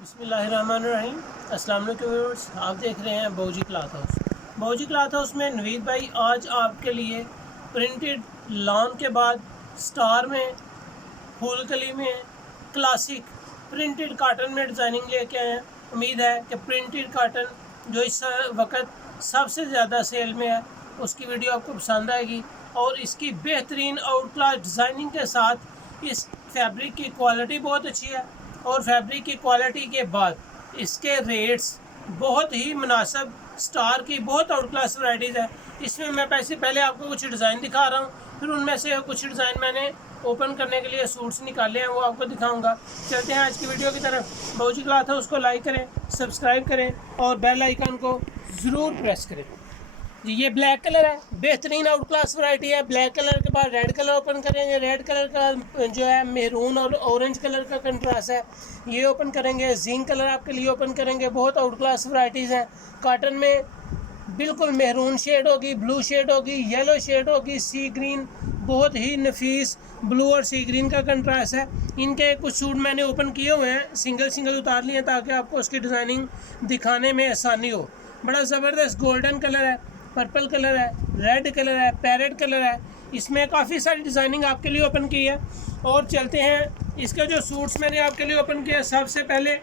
बिस्मिल्लाहिर्रहमानिर्रहीम। अस्सलाम वालेकुम व्यूअर्स, आप देख रहे हैं बाऊजी क्लॉथ हाउस। बाऊजी क्लॉथ हाउस में नवीद भाई आज आपके लिए प्रिंटेड लॉन के बाद स्टार में, फूल कली में, क्लासिक प्रिंटेड कॉटन में डिज़ाइनिंग लेके आए हैं। उम्मीद है कि प्रिंटेड कॉटन जो इस वक्त सबसे ज़्यादा सेल में है उसकी वीडियो आपको पसंद आएगी और इसकी बेहतरीन आउट क्लास डिज़ाइनिंग के साथ इस फैब्रिक की क्वालिटी बहुत अच्छी है और फैब्रिक की क्वालिटी के बाद इसके रेट्स बहुत ही मुनासिब। स्टार की बहुत आउट क्लास वैराइटीज़ है। इसमें मैं पहले आपको कुछ डिज़ाइन दिखा रहा हूँ, फिर उनमें से कुछ डिज़ाइन मैंने ओपन करने के लिए सूट्स निकाले हैं, वो आपको दिखाऊंगा। चलते हैं आज की वीडियो की तरफ। बाऊजी क्लॉथ है उसको लाइक करें, सब्सक्राइब करें और बेल आइकन को ज़रूर प्रेस करें। जी ये ब्लैक कलर है, बेहतरीन आउट क्लास वैरायटी है। ब्लैक कलर के बाद रेड कलर ओपन करेंगे, रेड कलर का जो है मेरून और ऑरेंज कलर का कंट्रास्ट है, ये ओपन करेंगे। जिंक कलर आपके लिए ओपन करेंगे। बहुत आउट क्लास वैराइटीज़ हैं। कॉटन में बिल्कुल मेरून शेड होगी, ब्लू शेड होगी, येलो शेड होगी, सी ग्रीन, बहुत ही नफीस ब्लू और सी ग्रीन का कंट्रास्ट है। इनके कुछ सूट मैंने ओपन किए हुए हैं, सिंगल सिंगल उतार लिए ताकि आपको उसकी डिज़ाइनिंग दिखाने में आसानी हो। बड़ा ज़बरदस्त गोल्डन कलर है, पर्पल कलर है, रेड कलर है, पैरेट कलर है। इसमें काफ़ी सारी डिज़ाइनिंग आपके लिए ओपन की है। और चलते हैं इसके जो सूट्स मैंने आपके लिए ओपन किया। सबसे पहले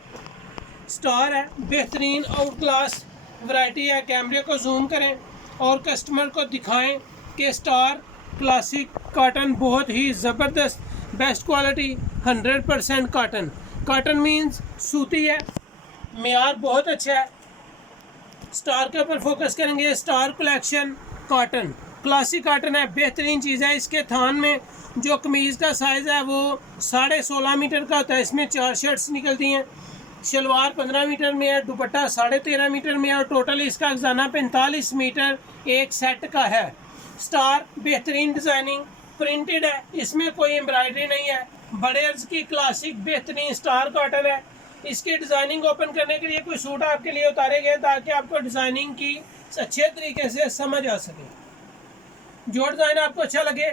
स्टार है, बेहतरीन आउट क्लास वैरायटी है। कैमरे को जूम करें और कस्टमर को दिखाएं कि स्टार क्लासिक कॉटन बहुत ही ज़बरदस्त, best quality, 100% cotton. Cotton means सूती है, मेयार बहुत अच्छा है। स्टार के ऊपर फोकस करेंगे। Star collection cotton, classic cotton है, बेहतरीन चीज़ है। इसके थान में जो कमीज़ का साइज़ है वो 16.5 मीटर का होता है। इसमें 4 शर्ट्स निकलती हैं। शलवार 15 मीटर में है, दुपट्टा 13.5 मीटर में है और टोटल इसका खजाना 45 मीटर एक सेट का है। स्टार बेहतरीन डिज़ाइनिंग प्रिंटेड है, इसमें कोई एम्ब्रॉयडरी नहीं है। बड़े अर्ज की क्लासिक बेहतरीन स्टार कॉटन है। इसकी डिज़ाइनिंग ओपन करने के लिए कोई सूट आपके लिए उतारे गए ताकि आपको डिज़ाइनिंग की अच्छे तरीके से समझ आ सके। जो डिज़ाइन आपको अच्छा लगे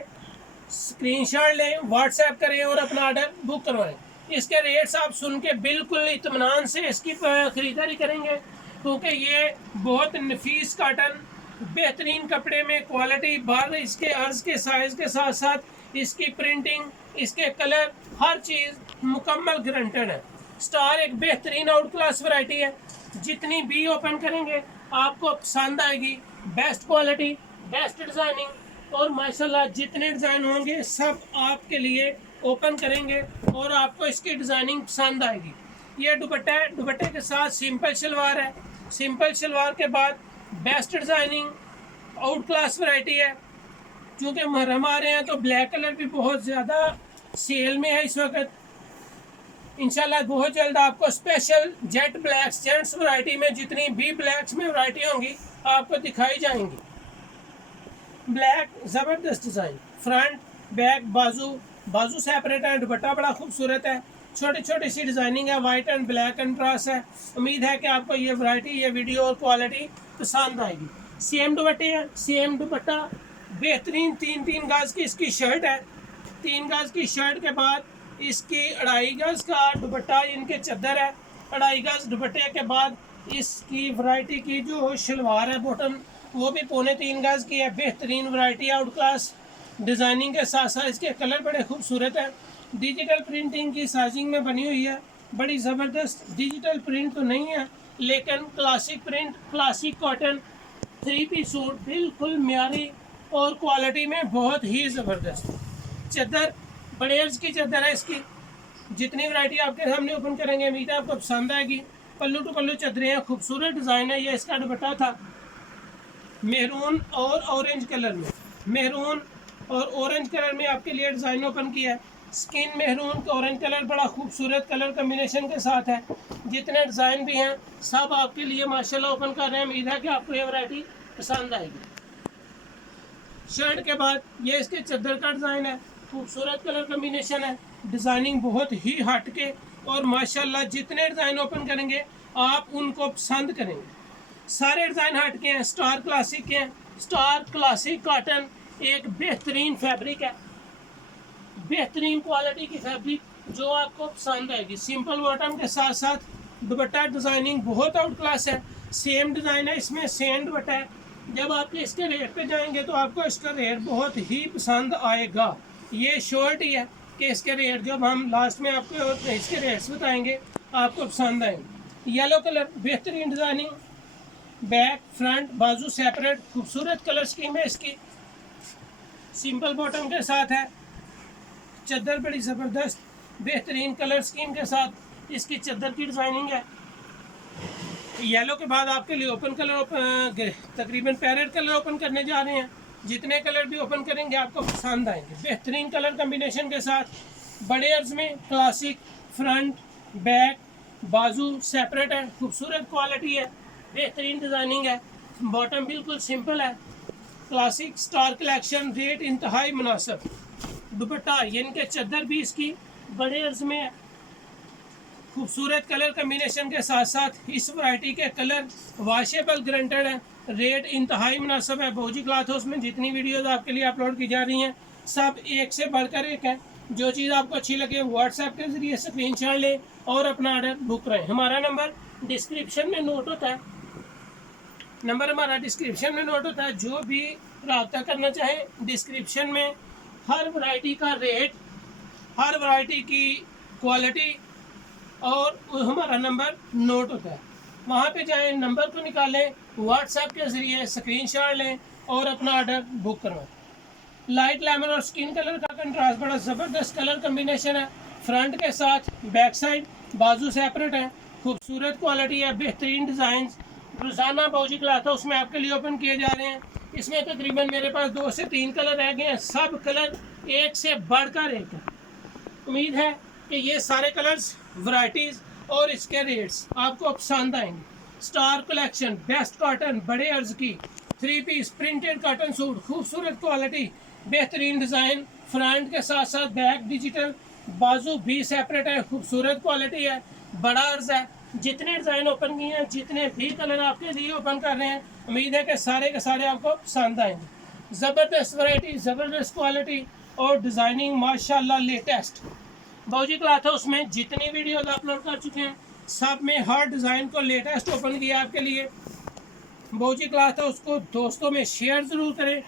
स्क्रीनशॉट लें, व्हाट्सएप करें और अपना ऑर्डर बुक करवाएं। इसके रेट्स आप सुन के बिल्कुल इत्मीनान से इसकी ख़रीदारी करेंगे क्योंकि ये बहुत नफीस कॉटन, बेहतरीन कपड़े में क्वालिटी, बार इसके अर्ज के साइज़ के साथ साथ इसकी प्रिंटिंग, इसके कलर, हर चीज़ मुकम्मल गारंटेड है। स्टार एक बेहतरीन आउट क्लास वैरायटी है। जितनी भी ओपन करेंगे आपको पसंद आएगी। बेस्ट क्वालिटी, बेस्ट डिज़ाइनिंग और माशाल्लाह जितने डिज़ाइन होंगे सब आपके लिए ओपन करेंगे और आपको इसकी डिज़ाइनिंग पसंद आएगी। ये दुपट्टा है, दुपट्टे के साथ सिंपल शलवार है। सिंपल शलवार के बाद best designing out class variety है। क्योंकि मुहर्रम आ रहे हैं तो ब्लैक कलर भी बहुत ज़्यादा सेल में है इस वक्त। इंशाल्लाह बहुत जल्द आपको special jet blacks gents variety में जितनी भी ब्लैक्स में वैरायटी होंगी आपको दिखाई जाएंगी। ब्लैक ज़बरदस्त डिज़ाइन, फ्रंट बैक बाजू सेपरेट है। दुपट्टा बड़ा खूबसूरत है, छोटी छोटी सी डिज़ाइनिंग है, वाइट एंड ब्लैक कंट्रास्ट है। उम्मीद है कि आपको ये वैरायटी, ये वीडियो और क्वालिटी पसंद आएगी। सेम दुपट्टे हैं, सेम दुपट्टा, बेहतरीन 3-3 गज की इसकी शर्ट है। 3 गज की शर्ट के बाद इसकी 2.5 गज का दुपट्टा, इनके चद्दर है। 2.5 गज दुपट्टे के बाद इसकी वैरायटी की जो शलवार है बॉटम वो भी 3.25 गज की है। बेहतरीन वैरायटी आउट क्लास डिज़ाइनिंग के साथ साथ इसके कलर बड़े खूबसूरत हैं। डिजिटल प्रिंटिंग की साइजिंग में बनी हुई है, बड़ी ज़बरदस्त। डिजिटल प्रिंट तो नहीं है लेकिन classic print, classic cotton 3 piece suit बिल्कुल म्यारी और क्वालिटी में बहुत ही ज़बरदस्त। चद्दर बड़े अर्ज की चद्दर है इसकी। जितनी वैरायटी आपके सामने ओपन करेंगे उम्मीद है आपको पसंद आएगी। पल्लू टू पल्लू चद्दरें हैं, खूबसूरत डिज़ाइन है। ये इसका दुपट्टा था मेरून और ऑरेंज कलर में, मेरून और ऑरेंज कलर में आपके लिए डिज़ाइन ओपन किया है। स्किन मेरून का ऑरेंज कलर बड़ा खूबसूरत कलर कम्बिनेशन के साथ है। जितने डिज़ाइन भी हैं सब आपके लिए माशाल्लाह ओपन कर रहे हैं। उम्मीद है कि आपको ये वैरायटी पसंद आएगी। शर्ट के बाद ये इसके चद्दर का डिज़ाइन है, खूबसूरत कलर कम्बिनेशन है। डिज़ाइनिंग बहुत ही हट के और माशाल्लाह जितने डिज़ाइन ओपन करेंगे आप उनको पसंद करेंगे। सारे डिज़ाइन हट के हैं, स्टार क्लासिक के हैं। स्टार क्लासिक कॉटन एक बेहतरीन फैब्रिक है, बेहतरीन क्वालिटी की फैब्रिक जो आपको पसंद आएगी। सिंपल बॉटम के साथ साथ दुपट्टा डिज़ाइनिंग बहुत आउट क्लास है, सेम डिज़ाइन है, इसमें सेम दुपट्टा है। जब आप इसके रेट पे जाएंगे तो आपको इसका रेट बहुत ही पसंद आएगा। ये शॉर्ट ही है कि इसके रेट जब हम लास्ट में आपको इसके रेट्स बताएंगे आपको पसंद आएंगे। येलो कलर बेहतरीन डिज़ाइनिंग, बैक फ्रंट बाजू सेपरेट, खूबसूरत कलर स्कीम है इसकी, सिंपल बॉटम के साथ है, चद्दर बड़ी ज़बरदस्त बेहतरीन कलर स्कीम के साथ इसकी चद्दर की डिज़ाइनिंग है। येलो के बाद आपके लिए ओपन कलर तकरीबन पैरेट कलर ओपन करने जा रहे हैं। जितने कलर भी ओपन करेंगे आपको पसंद आएंगे। बेहतरीन कलर कम्बिनेशन के साथ, बड़े अर्ज में क्लासिक, फ्रंट बैक बाजू सेपरेट है, खूबसूरत क्वालिटी है, बेहतरीन डिज़ाइनिंग है। बॉटम बिल्कुल सिंपल है, क्लासिक स्टार कलेक्शन, रेट इंतहाई मुनासिब। दुपट्टा यानी कि चद्दर भी इसकी बड़े अर्ज में है, खूबसूरत कलर कम्बिनेशन के साथ साथ इस वैरायटी के कलर वाशेबल गारंटेड है, रेट इंतहाई मुनासिब है। भौजी क्लॉथ हाउस में जितनी वीडियोस आपके लिए अपलोड की जा रही हैं सब एक से बढ़कर एक है। जो चीज़ आपको अच्छी लगे व्हाट्सएप के ज़रिए स्क्रीनशॉट लें और अपना ऑर्डर बुक करें। हमारा नंबर डिस्क्रिप्शन में नोट होता है, नंबर हमारा डिस्क्रिप्शन में नोट होता है। जो भी रब्ता करना चाहें डिस्क्रिप्शन में हर वैरायटी का रेट, हर वैरायटी की क्वालिटी और हमारा नंबर नोट होता है। वहाँ पे जाएं, नंबर को निकालें, व्हाट्सएप के ज़रिए स्क्रीनशॉट लें और अपना ऑर्डर बुक करवाएं। लाइट लेमन और स्किन कलर का कंट्रास्ट बड़ा ज़बरदस्त कलर कम्बिनेशन है। फ्रंट के साथ बैक साइड बाजू सेपरेट है, खूबसूरत क्वालिटी है, बेहतरीन डिज़ाइन। रोज़ाना भौजी क्लॉथ हाउस में आपके लिए ओपन किए जा रहे हैं। इसमें तकरीबन मेरे पास 2 से 3 कलर रह गए हैं, सब कलर एक से बढ़कर एक है। उम्मीद है कि ये सारे कलर्स, वैरायटीज़ और इसके रेट्स आपको पसंद आएंगे। स्टार कलेक्शन, बेस्ट कॉटन, बड़े अर्ज की 3 पीस प्रिंटेड कॉटन सूट, खूबसूरत क्वालिटी, बेहतरीन डिज़ाइन, फ्रंट के साथ साथ बैक डिजिटल, बाजू भी सेपरेट है, खूबसूरत क्वालिटी है, बड़ा अर्ज है। जितने डिज़ाइन ओपन किए हैं, जितने भी कलर आपके लिए ओपन कर रहे हैं, उम्मीद है कि सारे के सारे आपको पसंद आएंगे। ज़बरदस्त वैरायटी, ज़बरदस्त क्वालिटी और डिज़ाइनिंग माशाल्लाह लेटेस्ट। भौजी क्लॉथ हाउस में जितनी वीडियोस अपलोड कर चुके हैं सब में हर डिज़ाइन को लेटेस्ट ओपन किया आपके लिए। भौजी क्लॉथ हाउस को दोस्तों में शेयर ज़रूर करें,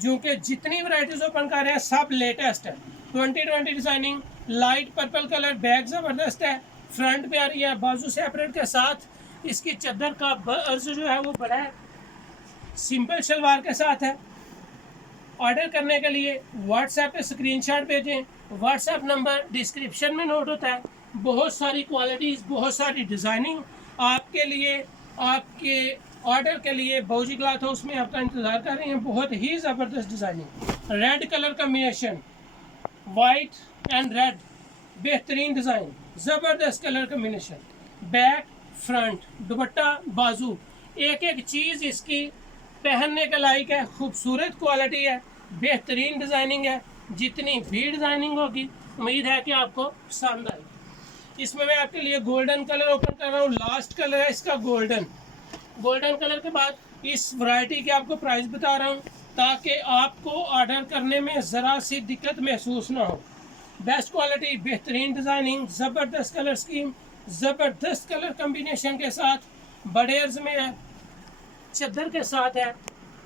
जो कि जितनी वैरायटीज़ ओपन कर रहे हैं सब लेटेस्ट है। 2020 designing, light purple colour, bag ज़बरदस्त है, फ्रंट पे आ रही है, बाजू सेपरेट के साथ इसकी चद्दर का अर्ज जो है वो बड़ा है, सिंपल शलवार के साथ है। ऑर्डर करने के लिए व्हाट्सएप पे स्क्रीनशॉट भेजें, व्हाट्सएप नंबर डिस्क्रिप्शन में नोट होता है। बहुत सारी क्वालिटीज़, बहुत सारी डिज़ाइनिंग आपके लिए, आपके ऑर्डर के लिए भौजी क्लॉथ हाउस में आपका इंतज़ार कर रहे हैं। बहुत ही ज़बरदस्त designing, red colour combination, white and red, बेहतरीन डिज़ाइन, ज़बरदस्त कलर कम्बिनेशन, बैक फ्रंट दुपट्टा बाजू, एक एक चीज़ इसकी पहनने के लायक है, खूबसूरत क्वालिटी है, बेहतरीन डिज़ाइनिंग है। जितनी भी डिज़ाइनिंग होगी उम्मीद है कि आपको पसंद आएगी। इसमें मैं आपके लिए गोल्डन कलर ओपन कर रहा हूँ, लास्ट कलर है इसका गोल्डन। गोल्डन कलर के बाद इस वैरायटी के आपको प्राइस बता रहा हूँ ताकि आपको ऑर्डर करने में ज़रा सी दिक्कत महसूस ना हो। बेस्ट क्वालिटी, बेहतरीन डिज़ाइनिंग, ज़बरदस्त कलर स्कीम, ज़बरदस्त कलर कम्बिनेशन के साथ, बड़े अर्ज में है, चद्दर के साथ है,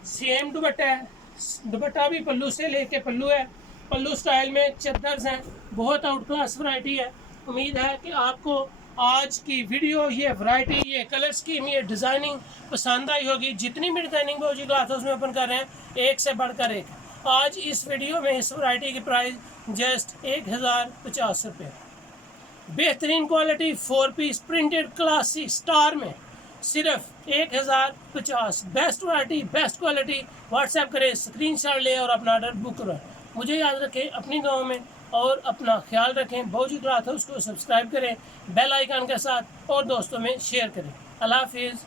सेम दुपट्टा है। दुपट्टा भी पल्लू से लेके पल्लू है, पल्लू स्टाइल में चद्दर हैं, बहुत आउट क्लास वैरायटी है। उम्मीद है कि आपको आज की वीडियो, ये वैरायटी, ये कलर स्कीम, ये डिज़ाइनिंग पसंद आई होगी। जितनी भी डिज़ाइनिंग भौजी क्लॉथ हाउस में ओपन कर रहे हैं एक से बढ़कर एक। आज इस वीडियो में इस वैरायटी की प्राइस जस्ट 1050 रुपये। बेहतरीन quality 4 piece printed classic star में सिर्फ 1050। Best variety, best quality. WhatsApp करें, स्क्रीनशॉट लें और अपना ऑर्डर बुक करें। मुझे याद रखें अपनी गाँव में और अपना ख्याल रखें। भौजी क्लॉथ हाउस को सब्सक्राइब करें बेल आइकन के साथ और दोस्तों में शेयर करें। अल्लाह हाफिज़।